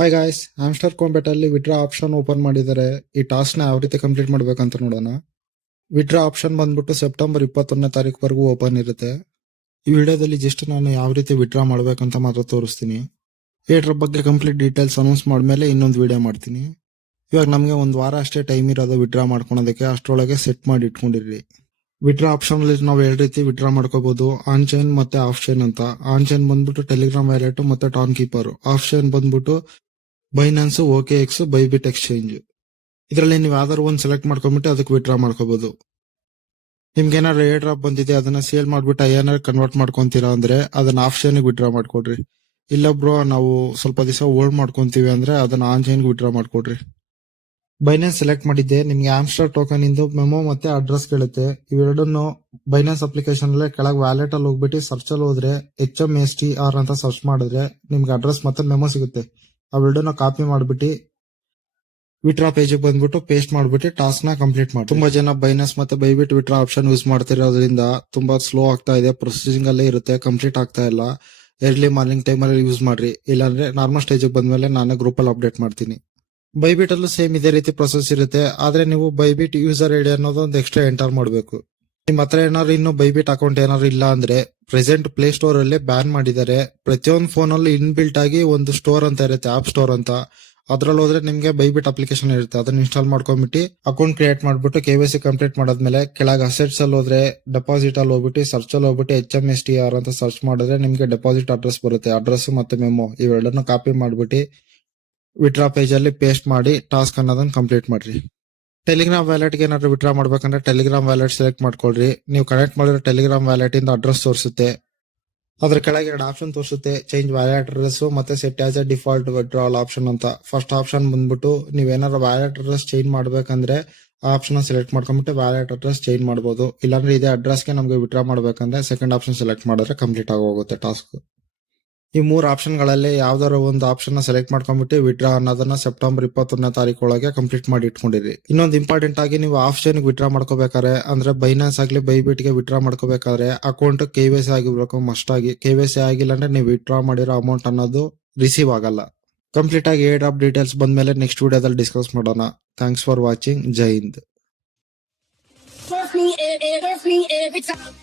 Hi guys, hamster combat ಅಲ್ಲಿ withdraw option open ಮಾಡಿದ್ದಾರೆ. ಈ ಟಾಸ್ಕ್ ನ ಯಾವ ರೀತಿ ಕಂಪ್ಲೀಟ್ ಮಾಡ್ಬೇಕಂತ ನೋಡೋಣ. ವಿಡ್ರಾ ಆಪ್ಷನ್ ಬಂದ್ಬಿಟ್ಟು ಸೆಪ್ಟೆಂಬರ್ 21ನೇ ತಾರೀಕುವರೆಗೂ ಓಪನ್ ಇರುತ್ತೆ. ಈ ವಿಡಿಯೋದಲ್ಲಿ ಜಸ್ಟ್ ನಾನು ಯಾವ ರೀತಿ ವಿಡ್ರಾ ಮಾಡ್ಬೇಕಂತ ಮಾತ್ರ ತೋರಿಸ್ತೀನಿ. ಇದ್ರ ಬಗ್ಗೆ ಕಂಪ್ಲೀಟ್ ಡೀಟೇಲ್ಸ್ ಅನೌನ್ಸ್ ಮಾಡ್ಮೇಲೆ ಇನ್ನೊಂದು ವಿಡಿಯೋ ಮಾಡ್ತೀನಿ. ಇವಾಗ ನಮಗೆ ಒಂದು ವಾರ ಅಷ್ಟೇ ಟೈಮ್ ಇರೋದು ವಿಡ್ರಾ ಮಾಡ್ಕೊಳೋದಕ್ಕೆ. ಅಷ್ಟರೊಳಗೆ ಸೆಟ್ ಮಾಡಿ ಇಟ್ಕೊಂಡಿರ್ರಿ. ವಿಡ್ರಾ ಆಪ್ಷನ್ ಅಲ್ಲಿ ನಾವು ಎರಡು ರೀತಿ ವಿಡ್ರಾ ಮಾಡ್ಕೋಬಹುದು, ಆನ್ ಚೈನ್ ಮತ್ತೆ ಆಫ್ ಚೈನ್ ಅಂತ. ಆನ್ ಚೈನ್ ಬಂದ್ಬಿಟ್ಟು ಟೆಲಿಗ್ರಾಮ್ ವ್ಯಾಲೆಟ್ ಮತ್ತೆ ಟಾನ್ ಕೀಪರ್. ಆಫ್ ಚೈನ್ ಬಂದ್ಬಿಟ್ಟು ಬೈನಾನ್ಸ್, OKX, ಬೈಬಿಟ್ ಎಕ್ಸ್ಚೇಂಜ್. ಇದರಲ್ಲಿ ನೀವು ಯಾವ್ದಾದ್ರು ಒಂದು ಸೆಲೆಕ್ಟ್ ಮಾಡ್ಕೊಂಡ್ಬಿಟ್ಟು ಅದಕ್ಕೆ ವಿಡ್ರಾ ಮಾಡ್ಕೋಬಹುದು. ನಿಮ್ಗೆ ಏನಾದ್ರು ಏರ್ ಡ್ರಾಪ್ ಬಂದಿದೆ, ಅದನ್ನ ಸೇಲ್ ಮಾಡ್ಬಿಟ್ಟು ಏನಾದ್ರು ಕನ್ವರ್ಟ್ ಮಾಡ್ಕೊಂತೀರಾ ಅಂದ್ರೆ ಅದನ್ನ ಆಫ್ ಚೈನ್ ವಿಡ್ರಾ ಮಾಡ್ಕೊಡ್ರಿ. ಇಲ್ಲ ಬ್ರೋ, ನಾವು ಸ್ವಲ್ಪ ದಿವಸ ಹೋಲ್ಡ್ ಮಾಡ್ಕೊಂತೀವಿ ಅಂದ್ರೆ ಅದನ್ನ ಆನ್ ಚೈನ್ ವಿಡ್ರಾ ಮಾಡ್ಕೊಡ್ರಿ. ಬೈನಾನ್ಸ್ ಸೆಲೆಕ್ಟ್ ಮಾಡಿದ್ದೆ. ನಿಮ್ಗೆ ಆಮ್ಸ್ಟರ್ ಟೋಕನ್ ಇಂದು ಮೆಮೊ ಮತ್ತೆ ಅಡ್ರೆಸ್ ಕೇಳುತ್ತೆ. ಇವೆರಡನ್ನು ಬೈನಾನ್ಸ್ ಅಪ್ಲಿಕೇಶನ್ ಅಲ್ಲೇ ಕೆಳಗೆ ವ್ಯಾಲೆಟ್ ಅಲ್ಲಿ ಹೋಗ್ಬಿಟ್ಟು ಸರ್ಚ್ ಅಲ್ಲಿ ಹೋದ್ರೆ HMSTR ಅಂತ ಸರ್ಚ್ ಮಾಡಿದ್ರೆ ನಿಮ್ಗೆ ಅಡ್ರೆಸ್ ಮತ್ತೆ ಮೆಮೊ ಸಿಗುತ್ತೆ. ಅವೆರಡನ್ನ ಕಾಪಿ ಮಾಡ್ಬಿಟ್ಟು ವಿಡ್ರಾ ಪೇಜ್ ಬಂದ್ಬಿಟ್ಟು ಪೇಸ್ಟ್ ಮಾಡ್ಬಿಟ್ಟು ಟಾಸ್ಕ್ ನ ಕಂಪ್ಲೀಟ್ ಮಾಡಿ. ತುಂಬಾ ಜನ ಬೈನಾನ್ಸ್ ಮತ್ತೆ ಬೈಬಿಟ್ ವಿಡ್ರಾ ಆಪ್ಷನ್ ಯೂಸ್ ಮಾಡ್ತಿರೋದ್ರಿಂದ ತುಂಬಾ ಸ್ಲೋ ಆಗ್ತಾ ಇದೆ, ಪ್ರೊಸೆಸಿಂಗ್ ಅಲ್ಲೇ ಇರುತ್ತೆ, ಕಂಪ್ಲೀಟ್ ಆಗ್ತಾ ಇಲ್ಲ. ಎರ್ಲಿ ಮಾರ್ನಿಂಗ್ ಟೈಮ್ ಅಲ್ಲಿ ಯೂಸ್ ಮಾಡ್ರಿ. ಇಲ್ಲಾಂದ್ರೆ ನಾರ್ಮಲ್ ಸ್ಟೇಜ್ ಬಂದ್ಮೇಲೆ ನಾನೇ ಗ್ರೂಪ್ ಅಲ್ಲಿ ಅಪ್ಡೇಟ್ ಮಾಡ್ತೀನಿ. ಬೈಬಿಟ್ ಅಲ್ಲೂ ಸೇಮ್ ಇದೇ ರೀತಿ ಪ್ರೊಸೆಸ್ ಇರುತ್ತೆ. ಆದ್ರೆ ನೀವು ಬೈಬಿಟ್ ಯೂಸರ್ ಐಡಿ ಅನ್ನೋದು ಒಂದು ಎಕ್ಸ್ಟ್ರಾ ಎಂಟರ್ ಮಾಡಬೇಕು. ನಿಮ್ ಹತ್ರ ಏನಾದ್ರು ಇನ್ನು ಬೈಬಿಟ್ ಅಕೌಂಟ್ ಏನಾದ್ರು ಇಲ್ಲ ಅಂದ್ರೆ ಪ್ರೆಸೆಂಟ್ ಪ್ಲೇ ಸ್ಟೋರ್ ಅಲ್ಲೇ ಬ್ಯಾನ್ ಮಾಡಿದ್ದಾರೆ. ಪ್ರತಿಯೊಂದು ಫೋನ್ ಅಲ್ಲಿ ಇನ್ಬಿಲ್ಟ್ ಆಗಿ ಒಂದು ಸ್ಟೋರ್ ಅಂತ ಇರುತ್ತೆ, ಆಪ್ ಸ್ಟೋರ್ ಅಂತ. ಅದ್ರಲ್ಲಿ ಹೋದ್ರೆ ನಿಮ್ಗೆ ಬೈಬಿಟ್ ಅಪ್ಲಿಕೇಶನ್ ಇರುತ್ತೆ, ಅದನ್ನ ಇನ್ಸ್ಟಾಲ್ ಮಾಡ್ಕೊಂಡ್ಬಿಟ್ಟು ಅಕೌಂಟ್ ಕ್ರಿಯೇಟ್ ಮಾಡ್ಬಿಟ್ಟು KYC ಕಂಪ್ಲೀಟ್ ಮಾಡಾದ್ಮೇಲೆ ಕೆಳಗೆ ಅಸೆಟ್ಸ್ ಅಲ್ಲಿ ಹೋದ್ರೆ ಡೆಪಾಸಿಟ್ ಅಲ್ಲಿ ಹೋಗ್ಬಿಟ್ಟು ಸರ್ಚ್ ಅಲ್ಲಿ ಹೋಗ್ಬಿಟ್ಟು HMSTR ಅಂತ ಸರ್ಚ್ ಮಾಡಿದ್ರೆ ನಿಮ್ಗೆ ಡೆಪಾಸಿಟ್ ಅಡ್ರೆಸ್ ಬರುತ್ತೆ. ಅಡ್ರೆಸ್ ಮತ್ತೆ ಮೆಮೊ ಇವೆರಡನ್ನು ಕಾಪಿ ಮಾಡ್ಬಿಟ್ಟು ವಿಡ್ರಾ ಪೇಜ್ ಅಲ್ಲಿ ಪೇಸ್ಟ್ ಮಾಡಿ ಟಾಸ್ಕ್ ಅನ್ನೋದನ್ನ ಕಂಪ್ಲೀಟ್ ಮಾಡ್ರಿ. ಟೆಲಿಗ್ರಾಮ್ ವ್ಯಾಲೆಟ್ ಗೆ ಏನಾದ್ರು ವಿಡ್ರಾ ಮಾಡ್ಬೇಕಂದ್ರೆ ಟೆಲಿಗ್ರಾಮ್ ವ್ಯಾಲೆಟ್ ಸೆಲೆಕ್ಟ್ ಮಾಡ್ಕೊಳ್ರಿ. ನೀವು ಕನೆಕ್ಟ್ ಮಾಡಿರೋ ಟೆಲಿಗ್ರಾಮ್ ವ್ಯಾಲೆಟ್ ಇಂದ ಅಡ್ರೆಸ್ ತೋರಿಸುತ್ತೆ. ಅದ್ರ ಕೆಳಗೆ ಎರಡು ಆಪ್ಷನ್ ತೋರಿಸುತ್ತೆ, ಚೇಂಜ್ ವ್ಯಾಲೆಟ್ ಅಡ್ರೆಸ್ ಮತ್ತೆ set as A default withdrawal option ಅಂತ. ಫಸ್ಟ್ ಆಪ್ಷನ್ ಬಂದ್ಬಿಟ್ಟು ನೀವೇನಾದ್ರು ವ್ಯಾಲೆಟ್ ಅಡ್ರೆಸ್ ಚೇಂಜ್ ಮಾಡ್ಬೇಕಂದ್ರೆ ಆ ಆಪ್ಷನ್ ಸೆಲೆಕ್ಟ್ ಮಾಡ್ಕೊಂಡ್ಬಿಟ್ಟು ವ್ಯಾಲೆಟ್ ಅಡ್ರೆಸ್ ಚೇಂಜ್ ಮಾಡಬಹುದು. ಇಲ್ಲಾಂದ್ರೆ ಇದೇ ಅಡ್ರೆಸ್ಗೆ ನಮಗೆ ವಿಡ್ರಾ ಮಾಡ್ಬೇಕಂದ್ರೆ ಸೆಕೆಂಡ್ ಆಪ್ಷನ್ ಸೆಲೆಕ್ಟ್ ಮಾಡಿದ್ರೆ ಕಂಪ್ಲೀಟ್ ಆಗೋಗುತ್ತೆ ಟಾಸ್ಕ್. ಈ ಮೂರು ಆಪ್ಷನ್ ಗಳಲ್ಲಿ ಯಾವ್ದಾದ್ರು ಒಂದು ಆಪ್ಷನ್ ಸೆಲೆಕ್ಟ್ ಮಾಡ್ಕೊಂಡ್ಬಿಟ್ಟು ವಿಡ್ರಾ ಅನ್ನೋದನ್ನ ಸೆಪ್ಟೆಂಬರ್ 21ನೇ ತಾರೀಕು ಒಳಗೆ ಕಂಪ್ಲೀಟ್ ಮಾಡಿ ಇಟ್ಕೊಂಡಿರಿ. ಇನ್ನೊಂದು ಇಂಪಾರ್ಟೆಂಟ್ ಆಗಿ ನೀವು ಆಫ್ ಚೈನ್ ವಿಡ್ರಾ ಮಾಡ್ಕೋಬೇಕಾದ್ರೆ ಅಂದ್ರೆ ಬೈನಾನ್ಸ್ ಆಗ್ಲಿ ಬೈಬಿಟ್ ಗೆ ವಿಡ್ರಾ ಮಾಡ್ಕೋಬೇಕಾದ್ರೆ ಅಕೌಂಟ್ KYC ಆಗಿರ್ಬೇಕು ಮಸ್ಟ್ ಆಗಿ. KYC ಆಗಿಲ್ಲ ಅಂದ್ರೆ ನೀವು ವಿಡ್ರಾ ಮಾಡಿರೋ ಅಮೌಂಟ್ ಅನ್ನೋದು ರಿಸೀವ್ ಆಗಲ್ಲ. ಕಂಪ್ಲೀಟ್ ಆಗಿ ಏರ್ ಡ್ರಾಪ್ ಡೀಟೇಲ್ಸ್ ಬಂದ್ಮೇಲೆ ನೆಕ್ಸ್ಟ್ ವಿಡಿಯೋದಲ್ಲಿ ಡಿಸ್ಕಸ್ ಮಾಡೋಣ. Thanks for watching. Jai Hind. Every time.